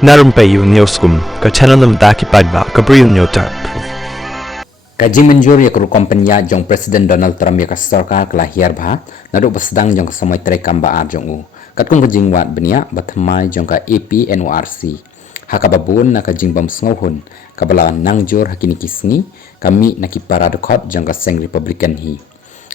Narumpayu Newskum, ka channel nam daki padba, ka Brill Newtarp. Kajing menjur ya kuru kompenya jong Presiden Donald Trump ya ka sarkar kelahir bah, nadu bersedang jong kesamai terekam baar jong u. Katkung kajing wat benia batmai jong ka AP NURC. Hakababun na kajing bam sngohun, kabalawan nangjur hakini kisni, kami naki paradokot jong ka seng Republican hi.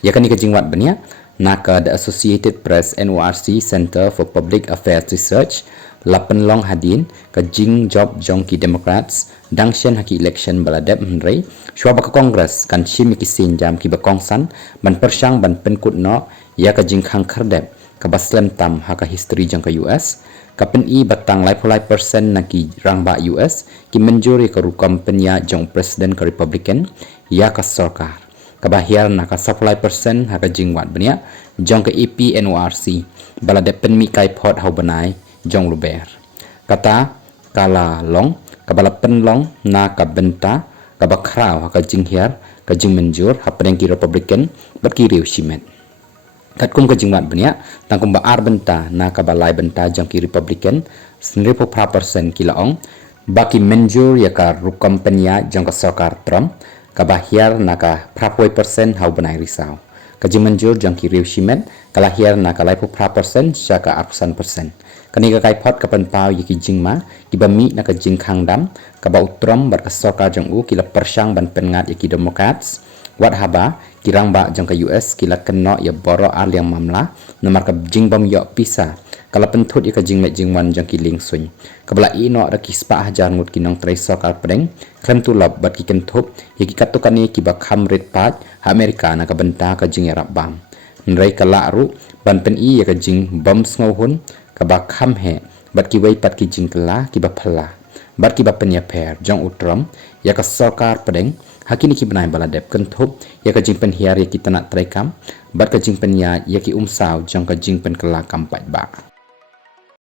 Ya kani kajing wat benia, naka The Associated Press NURC Center for Public Affairs Research, lapan long hadin kajing job jong ki Democrats dangshen haki election baladep mrei shwa ba Congress kan shimi ki sinjam ki ba kongsan ban persyang ban penkut no ya kajing khang khardep ka baslem tam haka history jong ka US kapen i batang lai pulai persen na ki rangba US ki menjuri ka rukampenya jong President ka Republican ya ka sarkar kabahir na ka supply persen haka jingwat benya jong ka EP NURC baladep penmi kai pot hau banai jong luber kata kala long kabala penlong na kabenta kabakrau ka jinghiar ka jing menjur hapeng ki Republican batki riu shimet katkum ka jingmat benya tangkum ba ar benta na kabalai benta jong ki Republican 90% kilaong baki menjur ya ka rukam penya jong ka sarkar Trump kabahir na ka 50% hau banai risau kajing menjur jong ki riu shimet kalahir na kalai 50% syaka 100% kani ka kai pot kapan pau yiki jingma kibami na ka jing khang dam ka ba utram bar ka sarkar jong u kila persyang ban pengat yiki Democrats wat haba kirang ba jong ka US kila kenno ya boro aliang mamla nomor ka jing bam yo pisa kala pentut ya ka jing met jingwan jong ki ling suny kabla ino da kispa hajar ngut kinong trai sarkar pedeng klem tulab bat ki kentup yiki katukani ki ba khamrit pat Amerika na ka benta ka jing erap bam nrai kala ru ban pen i ya ka jing bam sngohun kabak kham he bat ki wei pat ki jingkla ki ba phla bat ki ba penya pher jong utram ya ka sarkar pedeng hakini ki banai baladep kentup ya ka jing pen hiar ya ki tanak trekam bat ka jing penya ya ki umsau jong ka jing pen kala kampat ba